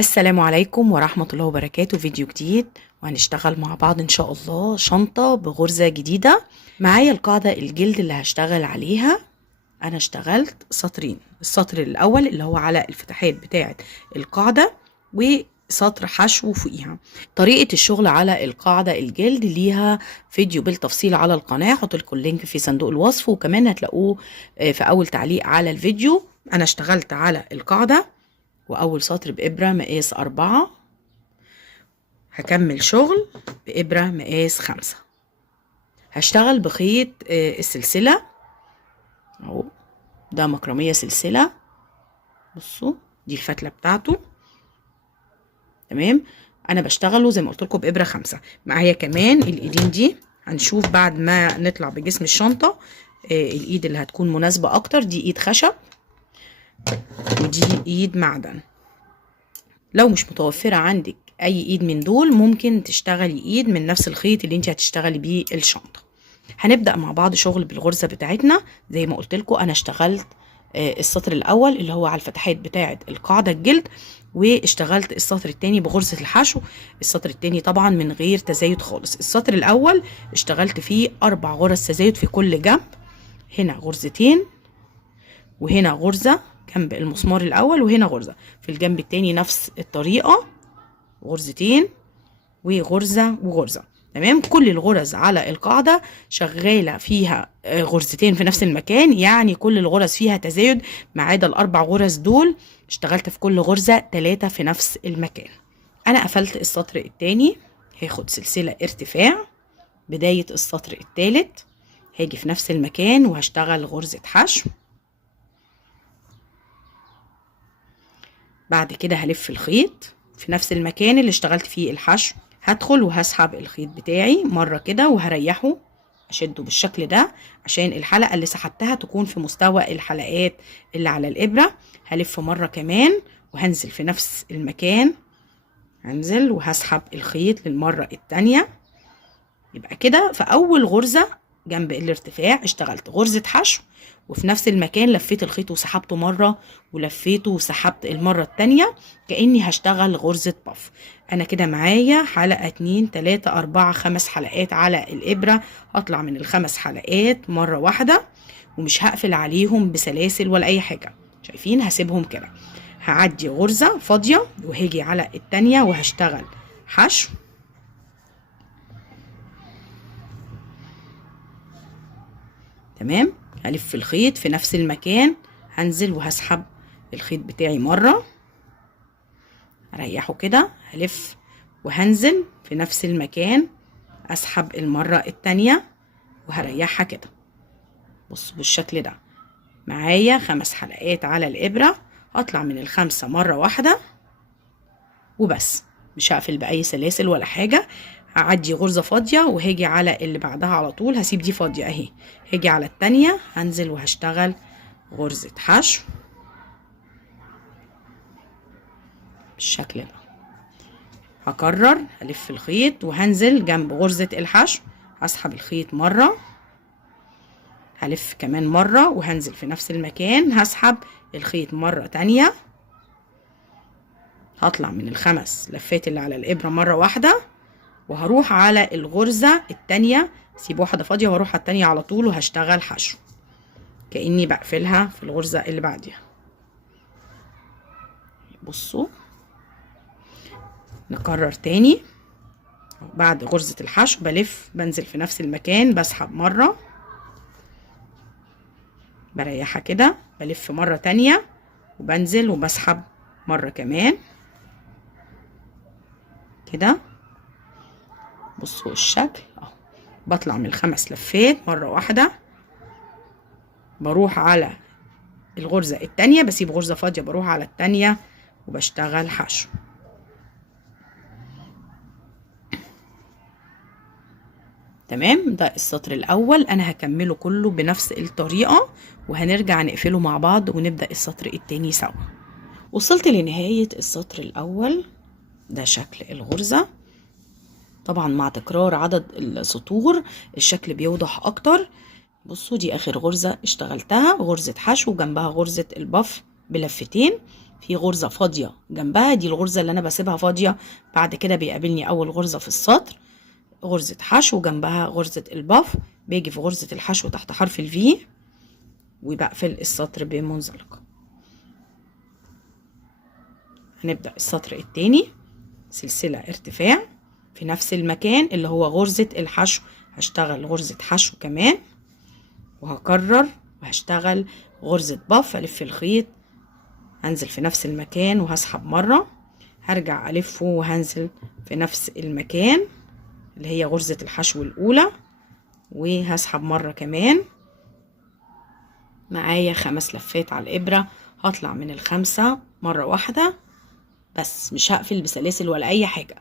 السلام عليكم ورحمة الله وبركاته. فيديو جديد وهنشتغل مع بعض ان شاء الله شنطة بغرزة جديدة. معايا القاعدة الجلد اللي هشتغل عليها. انا اشتغلت سطرين، السطر الاول اللي هو على الفتحات بتاعة القاعدة وسطر حشو فوقيها. طريقة الشغل على القاعدة الجلد ليها فيديو بالتفصيل على القناة، هحط لكم اللينك في صندوق الوصف وكمان هتلاقوه في اول تعليق على الفيديو. انا اشتغلت على القاعدة وأول سطر بإبرة مقاس 4، هكمل شغل بإبرة مقاس 5. هشتغل بخيط السلسلة اهو، ده مكرمية سلسلة. بصوا دي الفتلة بتاعته. تمام، أنا بشتغله زي ما قلت لكم بإبرة 5. معايا كمان الإيدين دي، هنشوف بعد ما نطلع بجسم الشنطة الإيد اللي هتكون مناسبة أكتر. دي إيد خشب ودي إيد معدن. لو مش متوفرة عندك اي ايد من دول ممكن تشتغلي ايد من نفس الخيط اللي انت هتشتغلي بيه الشنطة. هنبدأ مع بعض شغل بالغرزة بتاعتنا. زي ما قلت لكم انا اشتغلت السطر الاول اللي هو على الفتحات بتاعة القاعدة الجلد، واشتغلت السطر التاني بغرزة الحشو. السطر التاني طبعا من غير تزايد خالص. السطر الاول اشتغلت فيه 4 غرز تزايد في كل جنب، هنا غرزتين وهنا غرزة جنب المسمار الاول وهنا غرزة في الجنب التاني، نفس الطريقة، غرزتين وغرزة وغرزة. تمام، كل الغرز على القاعدة شغالة فيها غرزتين في نفس المكان، يعني كل الغرز فيها تزايد ما عدا ال4 غرز دول اشتغلت في كل غرزة 3 في نفس المكان. انا قفلت السطر التاني، هاخد سلسلة ارتفاع بداية السطر التالت، هاجي في نفس المكان وهشتغل غرزة حشو. بعد كده هلف الخيط في نفس المكان اللي اشتغلت فيه الحشو، هدخل وهسحب الخيط بتاعي مرة كده وهريحه، اشده بالشكل ده عشان الحلقة اللي سحبتها تكون في مستوى الحلقات اللي على الابرة. هلف مرة كمان وهنزل في نفس المكان، هنزل وهسحب الخيط للمرة التانية. يبقى كده في اول غرزة جنب الارتفاع اشتغلت غرزة حشو، وفي نفس المكان لفيت الخيط وسحبته مرة ولفيته وسحبت المرة التانية كأني هشتغل غرزة بف. انا كده معايا حلقة 2 3 4 5 حلقات على الابرة. هطلع من ال5 حلقات مرة واحدة ومش هقفل عليهم بسلاسل ولا اي حاجة، شايفين؟ هسيبهم كده. هعدي غرزة فاضية وهاجي على التانية وهشتغل حشو. تمام، هلف الخيط في نفس المكان، هنزل وهسحب الخيط بتاعي مرة، هريحه كده، هلف وهنزل في نفس المكان، اسحب المرة التانية وهريحها كده. بصوا بالشكل ده. معايا 5 حلقات على الابرة، هطلع من ال5 مرة واحدة وبس، مش هقفل بأي سلاسل ولا حاجة. هعدي غرزة فاضية وهاجي على اللي بعدها على طول، هسيب دي فاضية اهي، هاجي على التانية هنزل وهشتغل غرزة حشو بالشكل ده. هكرر، هلف الخيط وهنزل جنب غرزة الحشو، هسحب الخيط مرة، هلف كمان مرة وهنزل في نفس المكان، هسحب الخيط مرة تانية، هطلع من ال5 لفات اللي على الإبرة مرة واحدة وهروح على الغرزة التانية، سيب واحدة فاضية واروح على التانية على طول وهشتغل حشو كأني بقفلها في الغرزة اللي بعديها. بصوا نكرر تاني. بعد غرزة الحشو بلف، بنزل في نفس المكان، بسحب مرة، بريحها كده، بلف مرة تانية وبنزل وبسحب مرة كمان كده. بصوا الشكل اهو، بطلع من ال5 لفات مرة واحدة، بروح على الغرزة التانية، بسيب غرزة فاضية، بروح على التانية وبشتغل حشو. تمام، ده السطر الاول. انا هكمله كله بنفس الطريقة وهنرجع نقفله مع بعض ونبدأ السطر التاني سوا. وصلت لنهاية السطر الاول، ده شكل الغرزة. طبعا مع تكرار عدد السطور الشكل بيوضح اكتر. بصوا دي اخر غرزة اشتغلتها، غرزة حشو جنبها غرزة البف بلفتين. في غرزة فاضية جنبها، دي الغرزة اللي انا بسيبها فاضية. بعد كده بيقابلني اول غرزة في السطر غرزة حشو جنبها غرزة الباف، باجي في غرزة الحشو تحت حرف الفي وبقفل السطر بمنزلقة. هنبدأ السطر التاني سلسلة ارتفاع في نفس المكان اللي هو غرزة الحشو، هشتغل غرزة حشو كمان وهكرر وهشتغل غرزة باف، الف الخيط هنزل في نفس المكان وهسحب مرة، هرجع الفه وهنزل في نفس المكان اللي هي غرزة الحشو الاولى وهسحب مرة كمان. معايا 5 لفات على الابرة، هطلع من ال5 مرة واحدة بس، مش هقفل بسلاسل ولا اي حاجة.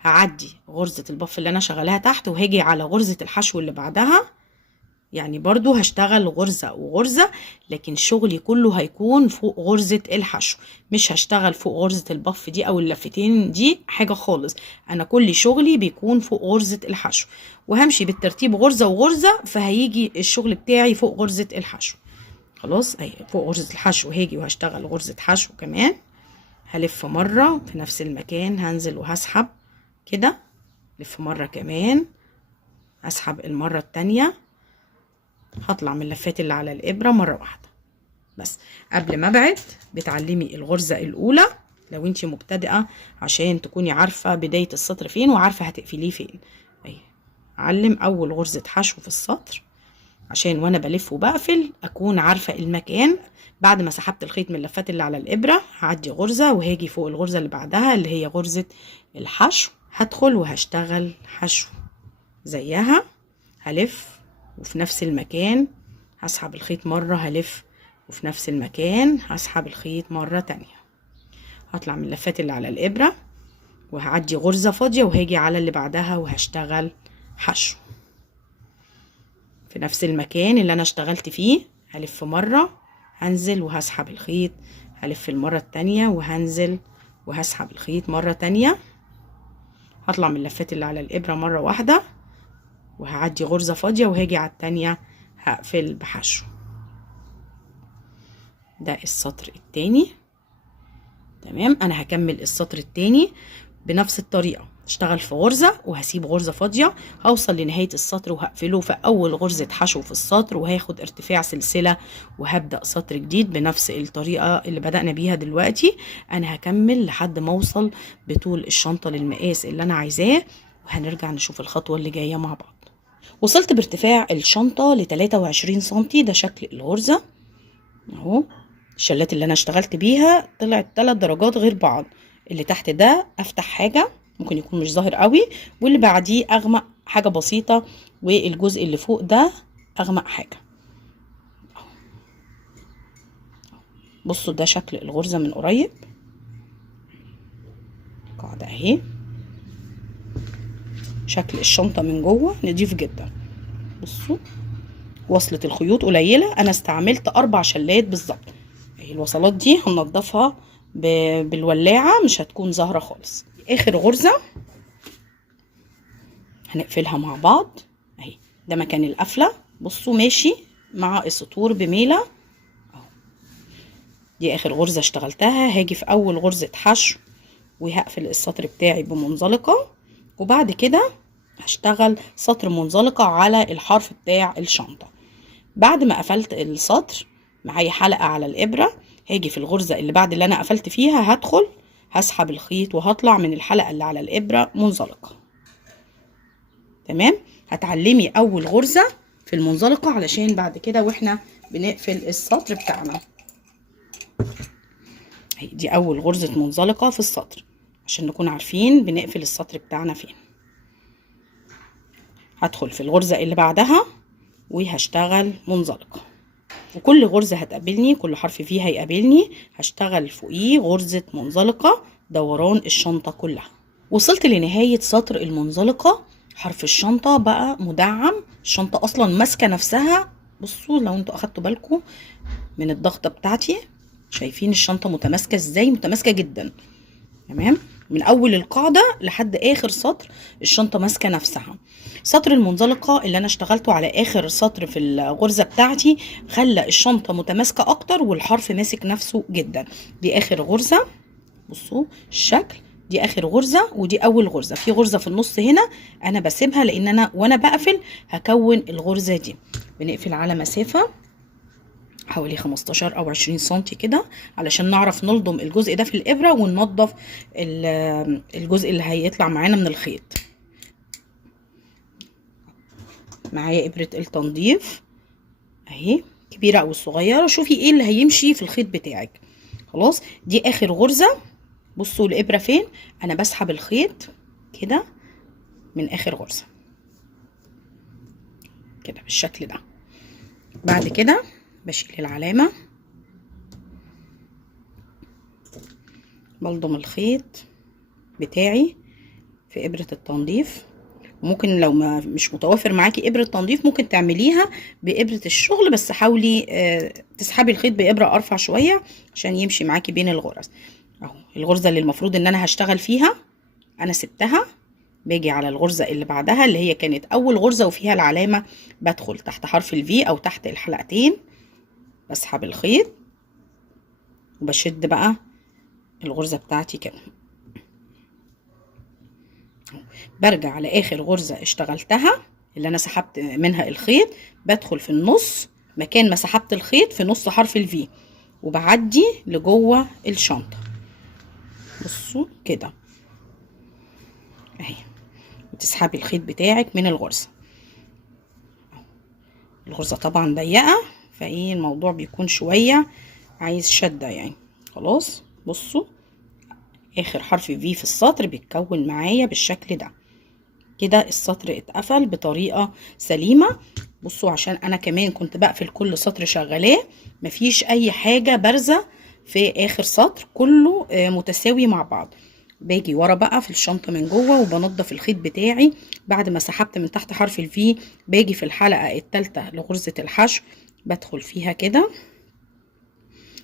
هعدي غرزة البف اللي انا شغلاها تحت وهاجي على غرزة الحشو اللي بعدها، يعني برضو هشتغل غرزة وغرزة، لكن شغلي كله هيكون فوق غرزة الحشو، مش هشتغل فوق غرزة البف دي او اللفتين دي حاجة خالص. انا كل شغلي بيكون فوق غرزة الحشو، وهمشي بالترتيب غرزة وغرزة، فهيجي الشغل بتاعي فوق غرزة الحشو. خلاص اهي فوق غرزة الحشو هاجي وهشتغل غرزة حشو كمان، هلف مرة في نفس المكان هنزل وهسحب كده، لف مرة كمان هسحب المرة التانية، هطلع من اللفات اللي على الابرة مرة واحدة بس. قبل ما ابعد بتعلمي الغرزة الاولى لو انتي مبتدئة عشان تكوني عارفة بداية السطر فين وعارفة هتقفليه فين. اهي اعلم اول غرزة حشو في السطر عشان وانا بلف وبقفل اكون عارفة المكان. بعد ما سحبت الخيط من اللفات اللي على الابرة هعدي غرزة وهاجي فوق الغرزة اللي بعدها اللي هي غرزة الحشو، هدخل وهشتغل حشو زيها، هلف وفي نفس المكان هسحب الخيط مرة، هلف وفي نفس المكان هسحب الخيط مرة تانية، هطلع من اللفات اللي على الابرة وهعدي غرزة فاضية وهاجي على اللي بعدها وهشتغل حشو في نفس المكان اللي انا اشتغلت فيه. هلف مرة هنزل وهسحب الخيط، هلف المرة التانية وهنزل وهسحب الخيط مرة تانية، هطلع من اللفات اللي على الابرة مرة واحدة وهعدي غرزة فاضية وهاجي على التانية هقفل بحشو. ده السطر التاني. تمام، انا هكمل السطر التاني بنفس الطريقة، اشتغل في غرزة وهسيب غرزة فاضية، هوصل لنهاية السطر وهقفله في اول غرزة حشو في السطر وهاخد ارتفاع سلسلة وهبدأ سطر جديد بنفس الطريقة اللي بدأنا بيها دلوقتي. انا هكمل لحد ما اوصل بطول الشنطة للمقاس اللي انا عايزاه، وهنرجع نشوف الخطوة اللي جاية مع بعض. وصلت بارتفاع الشنطة ل 23 سنتي، ده شكل الغرزة اهو. الشلات اللي انا اشتغلت بيها طلعت 3 درجات غير بعض، اللي تحت ده افتح حاجة ممكن يكون مش ظاهر قوي، واللي بعديه اغمق حاجة بسيطة، والجزء اللي فوق ده اغمق حاجة. بصوا ده شكل الغرزة من قريب، قاعدة اهي. شكل الشنطة من جوه نضيف جدا. بصوا وصلة الخيوط قليلة، انا استعملت 4 شلات بالظبط. اهي الوصلات دي هننضفها بالولاعة، مش هتكون ظاهرة خالص. اخر غرزة هنقفلها مع بعض اهي، ده مكان القفلة. بصوا ماشي مع السطور بميلة اهو. دي اخر غرزة اشتغلتها، هاجي في اول غرزة حشو وهقفل السطر بتاعي بمنزلقة، وبعد كده هشتغل سطر منزلقة على الحرف بتاع الشنطة. بعد ما قفلت السطر معايا حلقة على الابرة، هاجي في الغرزة اللي بعد اللي انا قفلت فيها هدخل هسحب الخيط وهطلع من الحلقة اللي على الابرة منزلقة. تمام، هتعلمي اول غرزة في المنزلقة علشان بعد كده واحنا بنقفل السطر بتاعنا. دي اول غرزة منزلقة في السطر عشان نكون عارفين بنقفل السطر بتاعنا فين. هدخل في الغرزة اللي بعدها وهشتغل منزلقة، وكل غرزة هتقابلني كل حرف فيها هيقابلني هشتغل فوقيه غرزة منزلقة دوران الشنطة كلها. وصلت لنهاية سطر المنزلقة، حرف الشنطة بقى مدعم، الشنطة اصلا ماسكة نفسها. بصوا لو انتوا اخدتوا بالكم من الضغطة بتاعتي، شايفين الشنطة متماسكة ازاي؟ متماسكة جدا. تمام، من اول القاعده لحد اخر سطر الشنطه ماسكه نفسها. سطر المنزلقه اللي انا اشتغلته على اخر سطر في الغرزه بتاعتي خلى الشنطه متماسكه اكتر والحرف ماسك نفسه جدا. دي اخر غرزه، بصوا الشكل، دي اخر غرزه ودي اول غرزه. في غرزه في النص هنا انا بسيبها لان انا وانا بقفل هكون الغرزه دي. بنقفل على مسافه حوالي 15 او 20 سنتي كده علشان نعرف نلضم الجزء ده في الابره وننضف الجزء اللي هيطلع معانا من الخيط. معايا ابره التنظيف اهي، كبيره او صغيره، شوفي ايه اللي هيمشي في الخيط بتاعك. خلاص دي اخر غرزه. بصوا الابره فين، انا بسحب الخيط كده من اخر غرزه كده بالشكل ده. بعد كده بشيل العلامه، بلضم الخيط بتاعي في ابره التنظيف. ممكن لو ما مش متوفر معاكي ابره تنظيف ممكن تعمليها بابره الشغل، بس حاولي تسحبي الخيط بابره ارفع شويه عشان يمشي معاكي بين الغرز. اهو الغرزه اللي المفروض ان انا هشتغل فيها انا سبتها، باجي على الغرزه اللي بعدها اللي هي كانت اول غرزه وفيها العلامه، بدخل تحت حرف الفي او تحت الحلقتين، بسحب الخيط وبشد بقى الغرزه بتاعتي كده. برجع على اخر غرزه اشتغلتها اللي انا سحبت منها الخيط، بدخل في النص مكان ما سحبت الخيط في نص حرف الفي وبعدي لجوه الشنطه. بصوا كده اهي، وتسحبي الخيط بتاعك من الغرزه. الغرزه طبعا ضيقه فايه الموضوع بيكون شويه عايز شده يعني. خلاص بصوا اخر حرف في في السطر بيتكون معايا بالشكل ده كده. السطر اتقفل بطريقه سليمه. بصوا عشان انا كمان كنت بقفل كل سطر شغالاه، مفيش اي حاجه بارزه في اخر سطر، كله متساوي مع بعض. باجي ورا بقى في الشنطه من جوه وبنضف الخيط بتاعي. بعد ما سحبت من تحت حرف الفي باجي في الحلقه الثالثه لغرزه الحشو، بدخل فيها كده.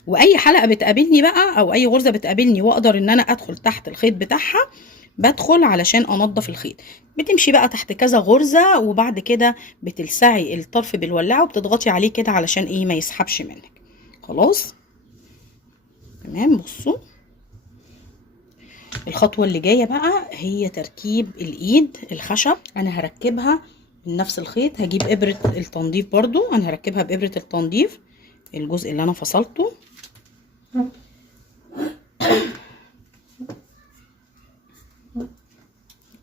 واي حلقه بتقابلني بقى او اي غرزه بتقابلني واقدر ان انا ادخل تحت الخيط بتاعها بدخل علشان انضف الخيط. بتمشي بقى تحت كذا غرزه وبعد كده بتلسعي الطرف بالولاعه وبتضغطي عليه كده علشان ايه ما يسحبش منك. خلاص تمام. بصوا الخطوه اللي جايه بقى هي تركيب الايد الخشب. انا هركبها من نفس الخيط، هجيب ابره التنظيف برضو، انا هركبها بابره التنظيف الجزء اللي انا فصلته.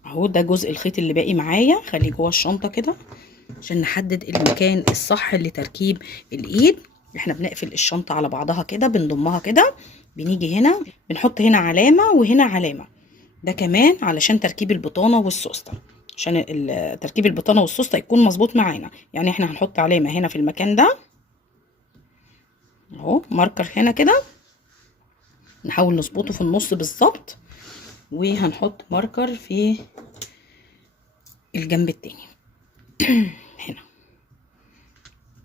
اهو ده جزء الخيط اللي باقي معايا، خليه جوه الشنطه كده عشان نحدد المكان الصح لتركيب الايد. احنا بنقفل الشنطه على بعضها كده، بنضمها كده، بنيجي هنا بنحط هنا علامه وهنا علامه، ده كمان علشان تركيب البطانه والسوسته، عشان تركيب البطانه والسوسته يكون مظبوط معانا. يعني احنا هنحط علامه هنا في المكان ده اهو، ماركر هنا كده نحاول نظبطه في النص بالظبط، وهنحط ماركر في الجنب التاني هنا.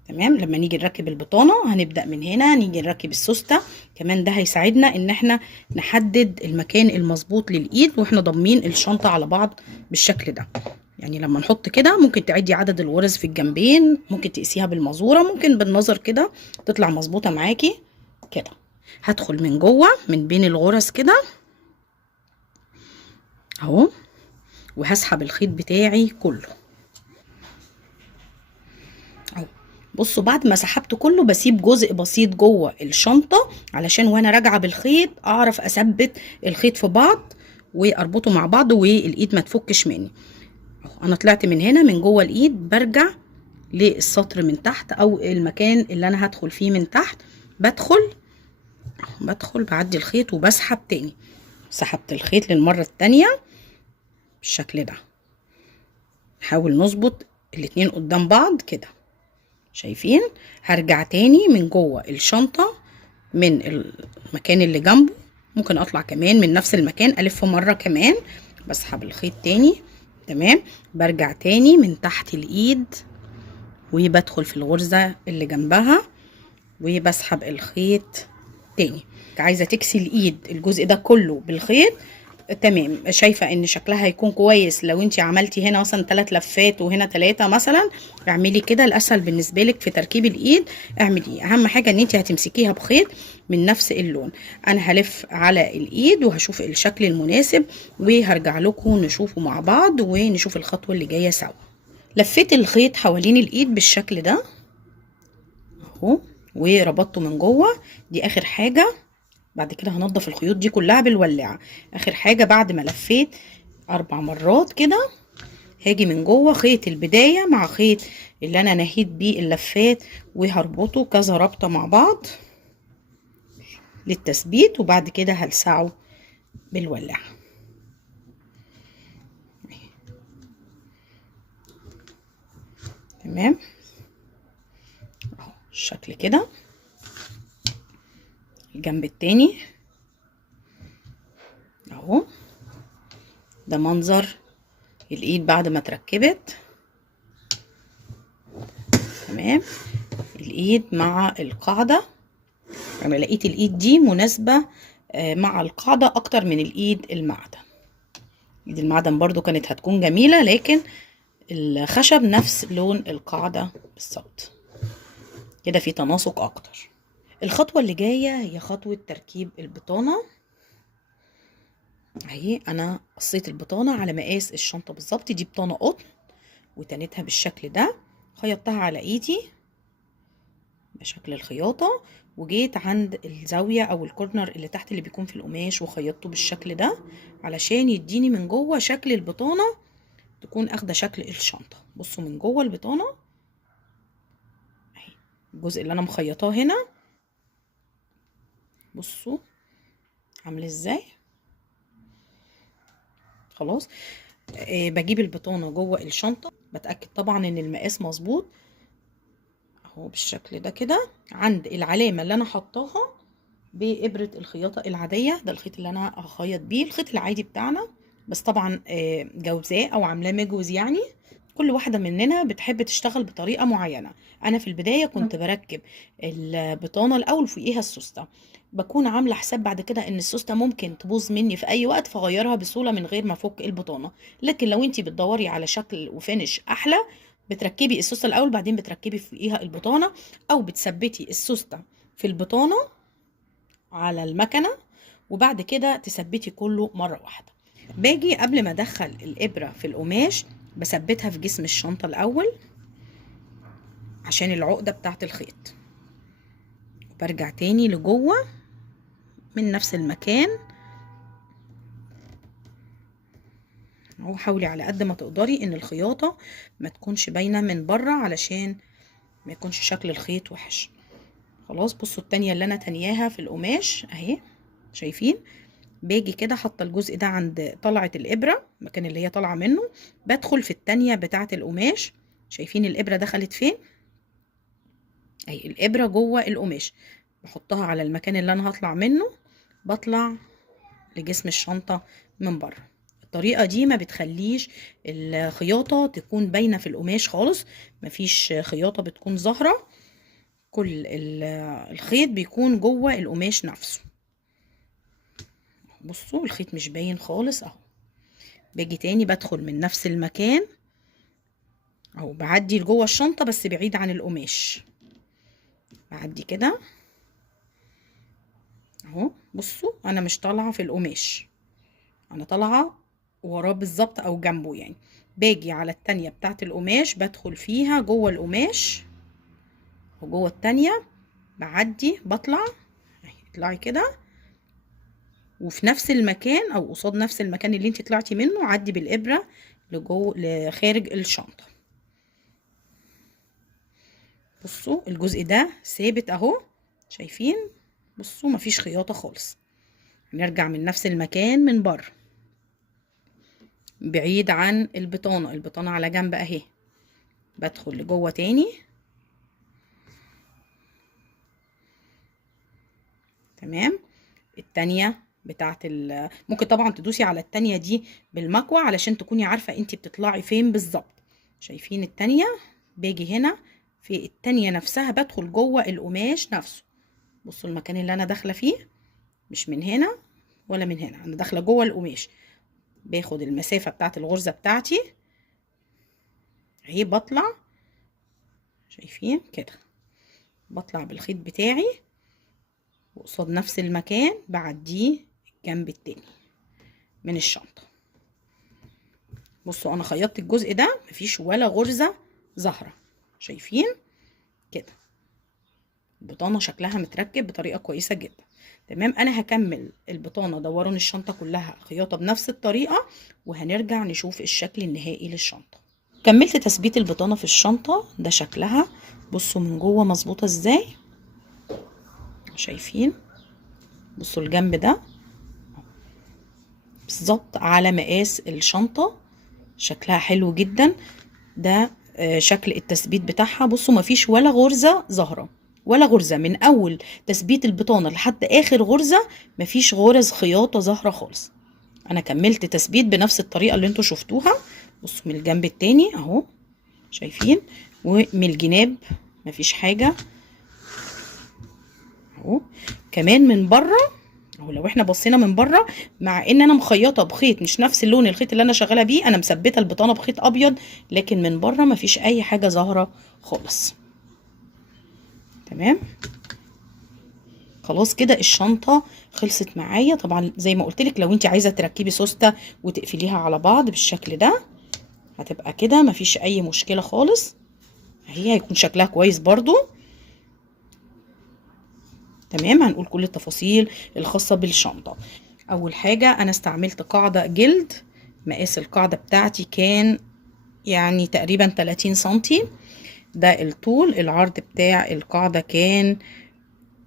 تمام. لما نيجي نركب البطانه هنبدا من هنا نيجي نركب السوسته كمان، ده هيساعدنا ان احنا نحدد المكان المظبوط للايد واحنا ضامين الشنطه على بعض بالشكل ده. يعني لما نحط كده ممكن تعدي عدد الغرز في الجنبين، ممكن تقيسيها بالمزوره، ممكن بالنظر كده تطلع مظبوطه معاكي كده. هدخل من جوه من بين الغرز كده اهو، وهسحب الخيط بتاعي كله اهو. بصوا بعد ما سحبت كله بسيب جزء بسيط جوه الشنطه علشان وانا راجعه بالخيط اعرف اثبت الخيط في بعض واربطه مع بعض والايد ما تفكش مني. انا طلعت من هنا من جوه الايد، برجع للسطر من تحت او المكان اللي انا هدخل فيه من تحت، بدخل بعدي الخيط وبسحب تاني. سحبت الخيط للمره التانيه بالشكل ده. نحاول نظبط الاتنين قدام بعض كده، شايفين؟ هرجع تاني من جوه الشنطه من المكان اللي جنبه، ممكن اطلع كمان من نفس المكان الف مره كمان، بسحب الخيط تاني. تمام. برجع تاني من تحت الايد وبدخل في الغرزه اللي جنبها وبسحب الخيط تاني. عايزه تكسي الايد الجزء ده كله بالخيط، تمام. شايفه ان شكلها هيكون كويس لو انت عملتي هنا مثلا 3 لفات وهنا 3 مثلا، اعملي كده الاسهل بالنسبه لك في تركيب الايد. اعملي اهم حاجه ان انت هتمسكيها بخيط من نفس اللون. انا هلف على الايد وهشوف الشكل المناسب وهرجع لكم نشوفه مع بعض ونشوف الخطوه اللي جايه سوا. لفيت الخيط حوالين الايد بالشكل ده اهو، وربطته من جوه. دي اخر حاجه. بعد كده هنضف الخيوط دي كلها بالولاعة. اخر حاجة بعد ما لفيت 4 مرات كده، هاجي من جوه خيط البداية مع خيط اللي انا نهيت بيه اللفات، وهربطه كذا ربطة مع بعض للتثبيت، وبعد كده هلسعه بالولاعة. تمام اهو الشكل كده. الجنب التاني اهو، ده منظر الايد بعد ما اتركبت. تمام. الايد مع القاعدة، انا لقيت الايد دي مناسبة مع القاعدة اكتر من الايد المعدن. ايد المعدن برضو كانت هتكون جميلة، لكن الخشب نفس لون القاعدة بالظبط كده، في تناسق اكتر. الخطوة اللي جاية هي خطوة تركيب البطانة. اهي انا قصيت البطانة على مقاس الشنطة بالظبط. دي بطانة قطن وتنيتها بالشكل ده، خيطتها على ايدي بشكل الخياطة، وجيت عند الزاوية او الكورنر اللي تحت اللي بيكون في القماش وخيطته بالشكل ده علشان يديني من جوه شكل البطانة، تكون اخده شكل الشنطة. بصوا من جوه البطانة اهي، الجزء اللي انا مخيطاه هنا بصوا عامل ازاي. خلاص. بجيب البطانة جوه الشنطة، بتأكد طبعا ان المقاس مظبوط اهو بالشكل ده كده، عند العلامة اللي انا حطاها بإبرة الخياطة العادية. ده الخيط اللي انا هخيط بيه، الخيط العادي بتاعنا، بس طبعا جوزاه او عاملاه مجوز يعني. كل واحدة مننا بتحب تشتغل بطريقة معينة. انا في البداية كنت بركب البطانة الاول فوقيها السوستة، بكون عاملة حساب بعد كده ان السوستة ممكن تبوظ مني في اي وقت، فغيرها بسهولة من غير ما افك البطانة. لكن لو انتي بتدوري على شكل وفينش احلى، بتركبي السوستة الاول بعدين بتركبي فوقيها البطانة، او بتثبتي السوستة في البطانة على المكنة وبعد كده تثبتي كله مرة واحدة. باجي قبل ما ادخل الابرة في القماش بثبتها في جسم الشنطة الاول عشان العقدة بتاعت الخيط، وبرجع تاني لجوه من نفس المكان اهو. حاولي على قد ما تقدري ان الخياطة ما تكونش باينة من بره علشان ما يكونش شكل الخيط وحش. خلاص. بصوا التانية اللي انا تانياها في القماش اهي، شايفين؟ باجي كده حاطه الجزء ده عند طلعة الابرة، المكان اللي هي طالعة منه، بدخل في التانية بتاعة القماش. شايفين الابرة دخلت فين؟ اهي الابرة جوه القماش، بحطها على المكان اللي انا هطلع منه، بطلع لجسم الشنطة من بره. الطريقة دي ما بتخليش الخياطة تكون باينة في القماش خالص، مفيش خياطة بتكون ظاهرة، كل الخيط بيكون جوه القماش نفسه. بصوا الخيط مش باين خالص اهو. باجي تاني بدخل من نفس المكان اهو، بعدي لجوه الشنطة بس بعيد عن القماش، بعدي كده اهو. بصوا انا مش طالعة في القماش، انا طالعة وراه بالظبط او جنبه يعني. باجي على التانية بتاعت القماش بدخل فيها جوه القماش وجوه التانية، بعدي بطلع اهي، اطلعي كده وفي نفس المكان او قصاد نفس المكان اللي انت طلعتي منه عدي بالابرة لجوه لخارج الشنطة. بصوا الجزء ده ثابت اهو، شايفين؟ بصوا مفيش خياطة خالص. نرجع من نفس المكان من بره بعيد عن البطانة، البطانة على جنب اهي، بدخل لجوه تاني. تمام. التانية بتاعت ممكن طبعا تدوسي على التانية دي بالمكوى علشان تكوني عارفة انتي بتطلعي فين بالظبط. شايفين التانية؟ باجي هنا في التانية نفسها بدخل جوه القماش نفسه. بصوا المكان اللي انا داخلة فيه مش من هنا، ولا من هنا، انا داخله جوه القماش. باخد المسافه بتاعت الغرزه بتاعتي اهي، بطلع شايفين كده، بطلع بالخيط بتاعي وقصاد نفس المكان بعديه الجنب التاني من الشنطه. بصوا انا خيطت الجزء ده مفيش ولا غرزه ظاهره، شايفين كده. البطانه شكلها متركب بطريقه كويسه جدا. تمام، انا هكمل البطانه دوران الشنطه كلها خياطه بنفس الطريقه، وهنرجع نشوف الشكل النهائي للشنطه. كملت تثبيت البطانه في الشنطه، ده شكلها. بصوا من جوه مظبوطه ازاي، شايفين. بصوا الجنب ده بالظبط على مقاس الشنطه، شكلها حلو جدا. ده شكل التثبيت بتاعها. بصوا مفيش ولا غرزه ظاهره، ولا غرزه من اول تثبيت البطانه لحد اخر غرزه، مفيش غرز خياطه ظاهره خالص. انا كملت تثبيت بنفس الطريقه اللي انتوا شفتوها. بصوا من الجنب التاني اهو، شايفين، ومن الجناب مفيش حاجه اهو. كمان من بره اهو، لو احنا بصينا من بره، مع ان انا مخيطه بخيط مش نفس اللون الخيط اللي انا شغاله بيه، انا مثبته البطانه بخيط ابيض، لكن من بره مفيش اي حاجه ظاهره خالص. تمام، خلاص كده الشنطه خلصت معايا. طبعا زي ما قلت لك، لو انت عايزه تركبي سوسته وتقفليها على بعض بالشكل ده هتبقى كده مفيش اي مشكله خالص. هي هيكون شكلها كويس برضو. تمام، هنقول كل التفاصيل الخاصه بالشنطه. اول حاجه انا استعملت قاعده جلد، مقاس القاعده بتاعتي كان يعني تقريبا 30 سنتي، ده الطول. العرض بتاع القاعده كان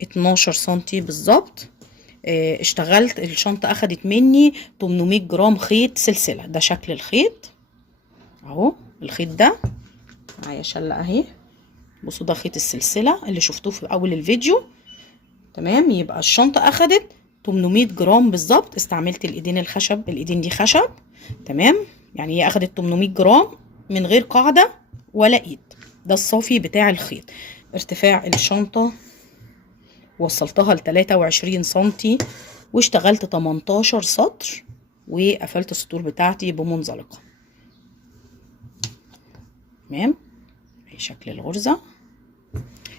12 سنتي بالظبط. اشتغلت الشنطه اخدت مني 800 جرام خيط سلسله. ده شكل الخيط اهو، الخيط ده معايا شله اهي. بصوا ده خيط السلسله اللي شفتوه في اول الفيديو. تمام، يبقى الشنطه اخدت 800 جرام بالظبط. استعملت الايدين الخشب، الايدين دي خشب. تمام، يعني هي اخدت 800 جرام من غير قاعده ولا ايد. ده الصافي بتاع الخيط. ارتفاع الشنطه وصلتها ل 23 سنتي، واشتغلت 18 سطر، وقفلت السطور بتاعتي بمنزلقه. تمام، اهي شكل الغرزه.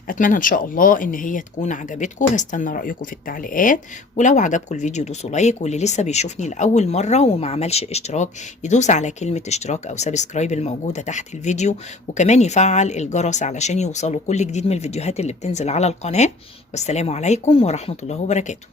اتمنى ان شاء الله ان هي تكون عجبتكم. هستنى رايكم في التعليقات، ولو عجبكم الفيديو دوسوا لايك، واللي لسه بيشوفني لاول مره وما عملش اشتراك يدوس على كلمه اشتراك او سبسكرايب الموجوده تحت الفيديو، وكمان يفعل الجرس علشان يوصلوا كل جديد من الفيديوهات اللي بتنزل على القناه. والسلام عليكم ورحمه الله وبركاته.